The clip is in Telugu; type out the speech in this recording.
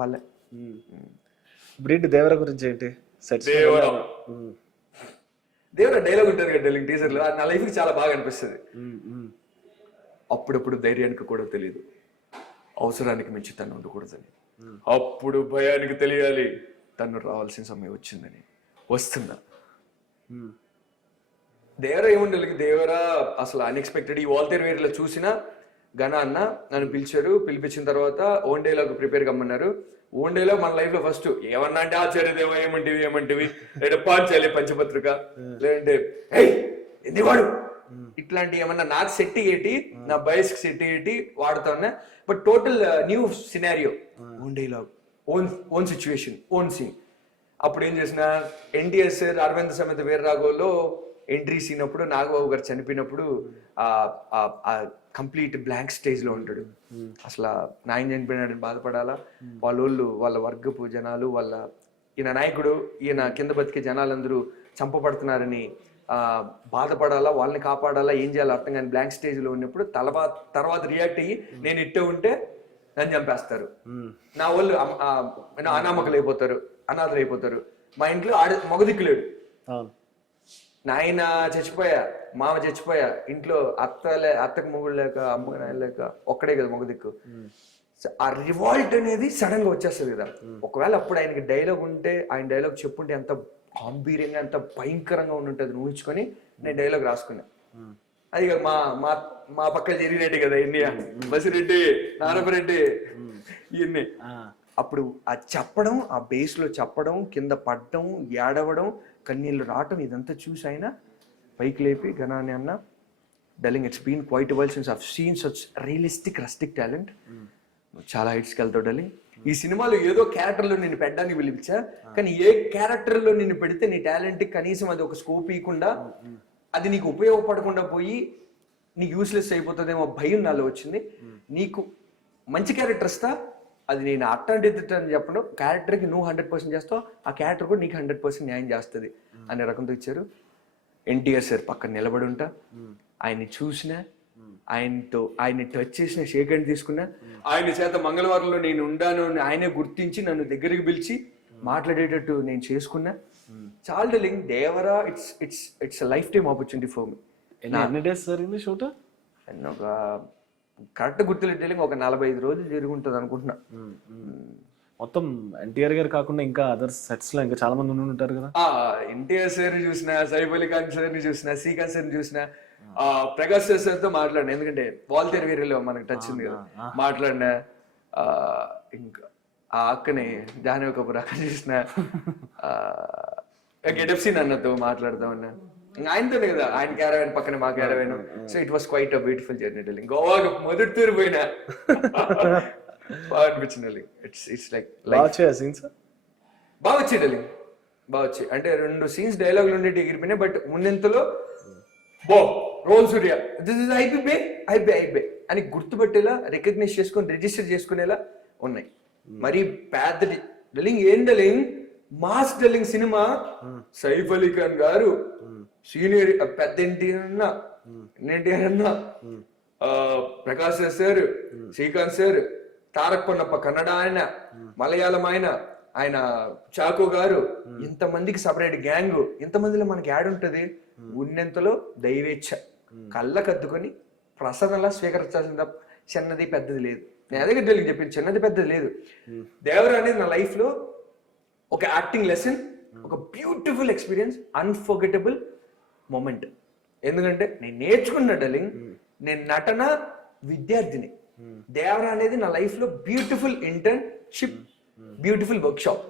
వాళ్ళే. బ్రీడ్ దేవర గురించి ఏంటి? దేవరా డైలాగ్ ఉంటుంది కదా డెలింగ్ టీజర్ లో, నా లైఫ్ కి చాలా బాగా అనిపిస్తుంది. అప్పుడప్పుడు ధైర్యానికి కూడా తెలియదు అవసరానికి మించి తను ఉండకూడదని, అప్పుడు భయానికి తెలియాలి తను రావాల్సిన సమయం వచ్చిందని. వస్తున్నా దేవరా ఏముండాలి, దేవరా అసలు అన్ఎక్స్పెక్టెడ్. ఈ వాల్తేర్ వేరేలో చూసినా ఘన అన్న నన్ను పిలిచారు, పిలిపించిన తర్వాత ఓన్ డేలాగ్ ప్రిపేర్ కమ్మన్నారు. ఓన్ డేలో మన లైఫ్ లో ఫస్ట్ ఏమన్నా అంటే ఆచార్యదేవ ఏమంటివి లేదా పాంచాలి పంచపత్రిక, లేదంటే ఎందువాడు ఇట్లాంటి ఏమన్నా నాకు సెట్ అయ్యేటి, నా బయస్ సెట్ అయ్యేటి వాడుతా ఉన్నా. But total new scenario, own dialogue, own situation, own scene. అప్పుడు ఏం చేసిన ఎన్టీఆర్ సార్ అరవింద్ సమేత వీరరాఘవలో ఎంట్రీ సీన్ అప్పుడు నాగబాబు గారు చనిపోయినప్పుడు ఆ కంప్లీట్ బ్లాంక్ స్టేజ్ లో ఉంటాడు. అసలు నాయన చనిపోయినాడని బాధపడాలా, వాళ్ళ వర్గపు జనాలు, ఈయన నాయకుడు, ఈయన కింద బతికే జనాలందరూ చంపబడుతున్నారని బాధపడాలా, వాళ్ళని కాపాడాలా, ఏం చేయాలో అర్థం కానీ బ్లాంక్ స్టేజ్ లో ఉన్నప్పుడు తర్వాత రియాక్ట్ అయ్యి నేను ఇట్టే ఉంటే నన్ను చంపేస్తారు, నా వాళ్ళు అనామకులు అయిపోతారు, అనాథలు అయిపోతారు, మా ఇంట్లో మగదిక్కులేడు, నాయన చచ్చిపోయా, మామ చచ్చిపోయా, ఇంట్లో అత్తకు మొగుడు లేక, అమ్మ లేక, ఒక్కడే కదా మగదిక్కు. ఆ రివాల్ట్ అనేది సడన్ గా వచ్చేస్తుంది కదా. ఒకవేళ అప్పుడు ఆయనకి డైలాగ్ ఉంటే, ఆయన డైలాగ్ చెప్పుంటే ఎంత గాంభీర్యంగా, ఎంత భయంకరంగా ఉంటుంటుంది ఊహించుకొని నేను డైలాగ్ రాసుకున్నా. అది మా మా మా పక్క జరిగినట్టు కదా ఇండియా, బసిరెడ్డి, నారపరెడ్డి, ఇవన్నీ. అప్పుడు అది చెప్పడం, ఆ బేస్ లో చెప్పడం, కింద పడడం, ఏడవడం, కన్నీళ్ళు రావటం, ఇదంతా చూసి ఆయన పైకి లేపి ఘనాన్ని అన్న, darling it's been quite while since I've seen such realistic rustic talent, చాలా హైట్స్కి వెళ్తావు డెలింగ్. ఈ సినిమాలో ఏదో క్యారెక్టర్లో నేను పెట్టడానికి పిలిపించా, కానీ ఏ క్యారెక్టర్లో నిన్ను పెడితే నీ టాలెంట్ కనీసం అది ఒక స్కోప్ ఇవ్వకుండా, అది నీకు ఉపయోగపడకుండా పోయి నీకు యూస్లెస్ అయిపోతుందేమో భయం నాలో వచ్చింది. నీకు మంచి క్యారెక్టర్ ఇస్తా, అది నేను అట్లాంటి అని చెప్పడం, క్యారెక్టర్కి నువ్వు 100% చేస్తావు, ఆ క్యారెక్టర్ కూడా నీకు 100% న్యాయం చేస్తుంది అనే రకంతో ఇచ్చారు. ఎన్టీఆర్ సార్ పక్కన నిలబడి ఉంటా, ఆయన్ని చూసిన, ఆయన్ని టచ్ చేసిన, షేక్ హ్యాండ్ తీసుకున్నా, ఆయన చేత మంగళవారంలో నేను ఉండాను అని ఆయనే గుర్తించి నన్ను దగ్గరికి పిలిచి మాట్లాడేటట్టు నేను చేసుకున్నా. చాలా darling Devara it's life time opportunity for me. ఎన్ని డేస్ జరిగింది షూట్? ఒక కరెక్ట్ గుర్తులేదు, ఒక 45 రోజులు జరిగి ఉంటుంది అనుకుంటున్నా. మొత్తం ఎన్టీఆర్ గారు కాకుండా ఇంకా అదర్ సెట్స్ లో ఇంకా చాలా మంది ఉంటారు కదా. ఎన్టీఆర్ సార్ చూసిన, సైఫ్ అలీ ఖాన్ సార్ ని చూసిన, శ్రీకాంత్ సార్ ని చూసిన, ప్రకాష్ సార్ తో మాట్లాడిన, ఎందుకంటే వాల్తేర్ వీరిలో మనకు టచ్ ఉంది కదా, మాట్లాడినా. ఇంకా ఆ అక్కని జాహ్నవి కపూర్ అక్క చూసిన, గెటప్ సీన్ అన్నతో మాట్లాడుతా ఉన్నా. ఆయనతోనే కదా, ఆయన క్యారవాన్ పక్కన మా caravan. So it was quite a beautiful journey darling. గోవాకి మొదటి తూరు పోయినా బాగా అనిపించింది. ఇట్స్ లైక్ బాగా వచ్చాయి డెలింగ్, బాగా వచ్చాయి. అంటే 2 సీన్స్ డైలాగులు ఉండేటి ఎగిరిపోయినాయి, బట్ ముందెంతలో రోల్ సూర్య దిస్ ఇస్ ఐబే అని గుర్తుపెట్టేలా, రికగ్నైజ్ చేసుకొని, రిజిస్టర్ చేసుకునేలా ఉన్నాయి. మరి పెద్ద డెలింగ్ ఏం డెలింగ్, మాస్ డెలింగ్ సినిమా. సైఫ్ అలీ ఖాన్ గారు సీనియర్, పెద్ద ఎన్టీఆర్ అన్న, ప్రకాష్ సార్, శ్రీకాంత్ సార్, తారక్ పొన్నప్ప కన్నడ ఆయన, మలయాళం ఆయన చాకో గారు, ఇంతమందికి సపరేట్ గ్యాంగ్, ఇంతమందిలో మనకి యాడ్ ఉంటది. ఉన్నంతలో దైవేచ్ఛ కళ్ళకద్దుకొని ప్రసన్నలా స్వీకరించాల్సిన, చిన్నది పెద్దది లేదు. నేను అదే డెలింగ్ చెప్పింది, చిన్నది పెద్దది లేదు. దేవరా అనేది నా లైఫ్ లో ఒక యాక్టింగ్ లెసన్, ఒక బ్యూటిఫుల్ ఎక్స్పీరియన్స్, అన్ఫర్గెటబుల్ మూమెంట్. ఎందుకంటే నేను నేర్చుకున్న డెలింగ్, నేను నటన విద్యార్థిని. దేవరా అనేది నా లైఫ్ లో beautiful internship, beautiful work shop.